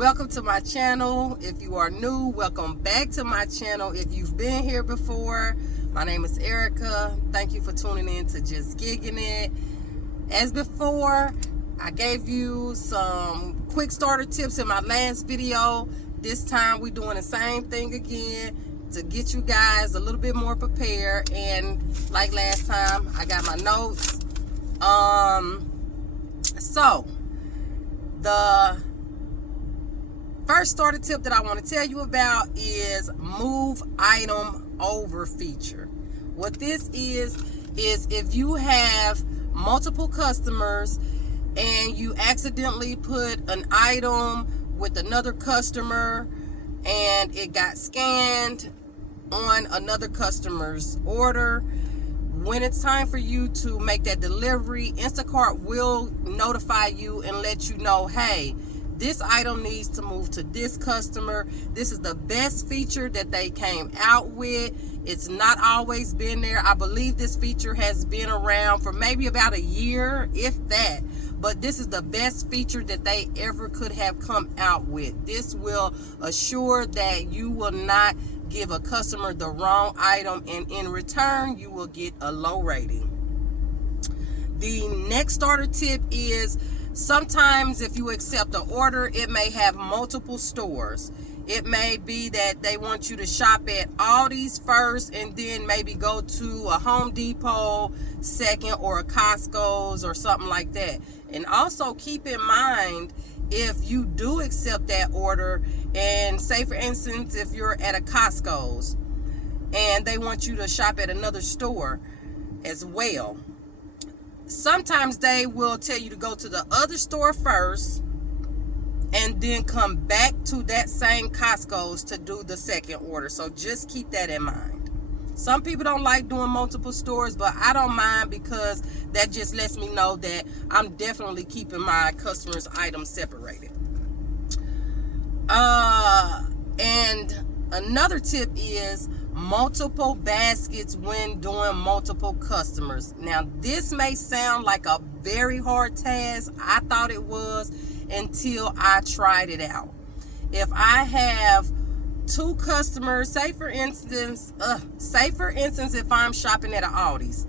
Welcome to my channel. If you are new, welcome back to my channel. If you've been here before, my name is Erica. Thank you for tuning in to Just Gigging It. As before, I gave you some quick starter tips in my last video. This time we're doing the same thing again to get you guys a little bit more prepared. And like last time, I got my notes. So the first starter tip that I want to tell you about is move item over feature. What this is if you have multiple customers and you accidentally put an item with another customer and it got scanned on another customer's order, when it's time for you to make that delivery, Instacart will notify you and let you know, hey, this item needs to move to this customer. This is the best feature that they came out with. It's not always been there. I believe this feature has been around for maybe about a year, if that. But this is the best feature that they ever could have come out with. This will assure that you will not give a customer the wrong item, and in return, you will get a low rating. The next starter tip is sometimes if you accept an order, it may have multiple stores. It may be that they want you to shop at Aldi's first and then maybe go to a Home Depot second, or a Costco's or something like that. And also keep in mind, if you do accept that order, and say for instance if you're at a Costco's and they want you to shop at another store as well, sometimes they will tell you to go to the other store first and then come back to that same Costco's to do the second order. So just keep that in mind. Some people don't like doing multiple stores, but I don't mind, because that just lets me know that I'm definitely keeping my customers' items separated. And another tip is multiple baskets when doing multiple customers. Now, this may sound like a very hard task. I thought it was until I tried it out. If I have two customers, say for instance if I'm shopping at an Aldi's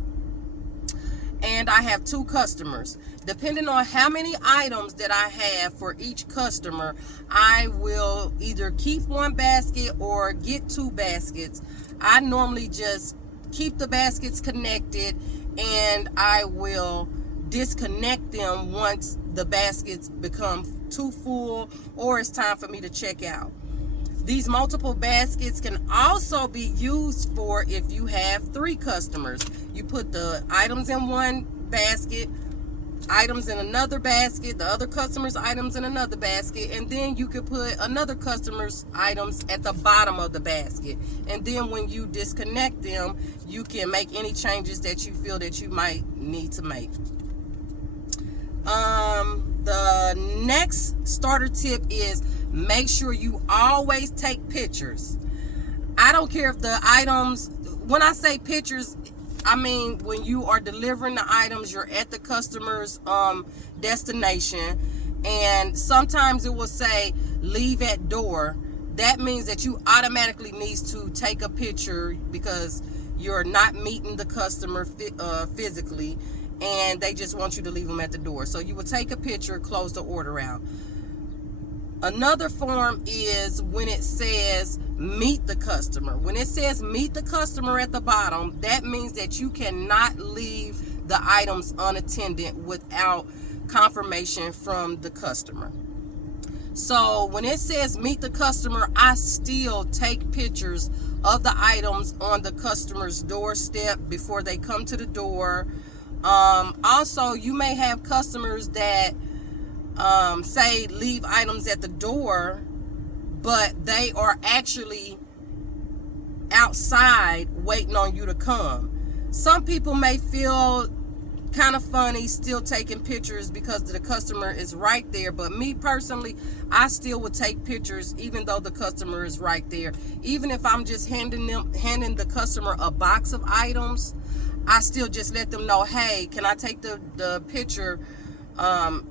and I have two customers, depending on how many items that I have for each customer, I will either keep one basket or get two baskets. I normally just keep the baskets connected, and I will disconnect them once the baskets become too full or it's time for me to check out. These multiple baskets can also be used for if you have three customers. You put the items in one basket, items in another basket, the other customer's items in another basket, and then you could put another customer's items at the bottom of the basket. And then when you disconnect them, you can make any changes that you feel that you might need to make. The next starter tip is make sure you always take pictures. I don't care if the items, when I say pictures, I mean when you are delivering the items, you're at the customer's destination, and sometimes it will say leave at door. That means that you automatically need to take a picture because you're not meeting the customer physically, and they just want you to leave them at the door. So you will take a picture, close the order out. Another form is when it says meet the customer. When it says meet the customer at the bottom, that means that you cannot leave the items unattended without confirmation from the customer. So when it says meet the customer, I still take pictures of the items on the customer's doorstep before they come to the door. Also, you may have customers that say leave items at the door, but they are actually outside waiting on you to come. Some people may feel kind of funny still taking pictures because the customer is right there, but me personally, I still would take pictures even though the customer is right there. Even if I'm just handing the customer a box of items, I still just let them know, hey, can I take the picture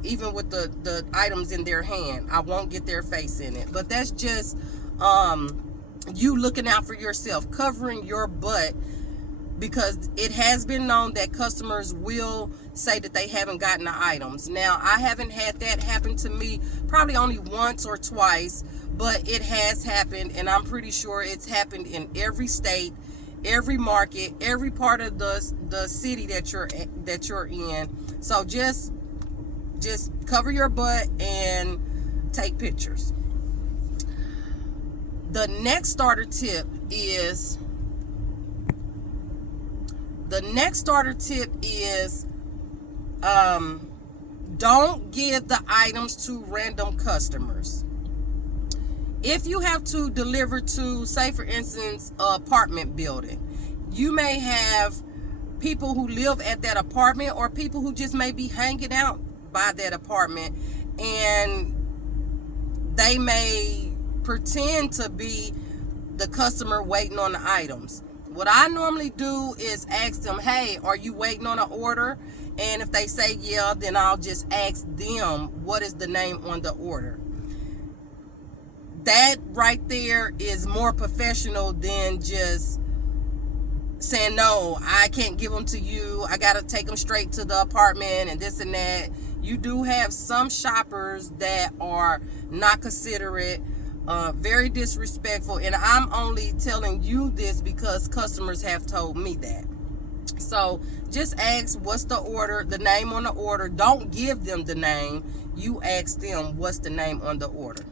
even with the items in their hand. I won't get their face in it. But that's just you looking out for yourself, covering your butt, because it has been known that customers will say that they haven't gotten the items. Now, I haven't had that happen to me, probably only once or twice, but it has happened, and I'm pretty sure it's happened in every state, every market, every part of the city that you're in. So just cover your butt and take pictures. The next starter tip is don't give the items to random customers. If you have to deliver to, say for instance, an apartment building, you may have people who live at that apartment, or people who just may be hanging out by that apartment, and they may pretend to be the customer waiting on the items. What I normally do is ask them, hey, are you waiting on an order? And if they say yeah, then I'll just ask them, what is the name on the order? That right there is more professional than just saying, no, I can't give them to you, I gotta take them straight to the apartment and this and that. You do have some shoppers that are not considerate, very disrespectful, and I'm only telling you this because customers have told me that. So just ask, what's the order, the name on the order. Don't give them the name. You ask them, what's the name on the order.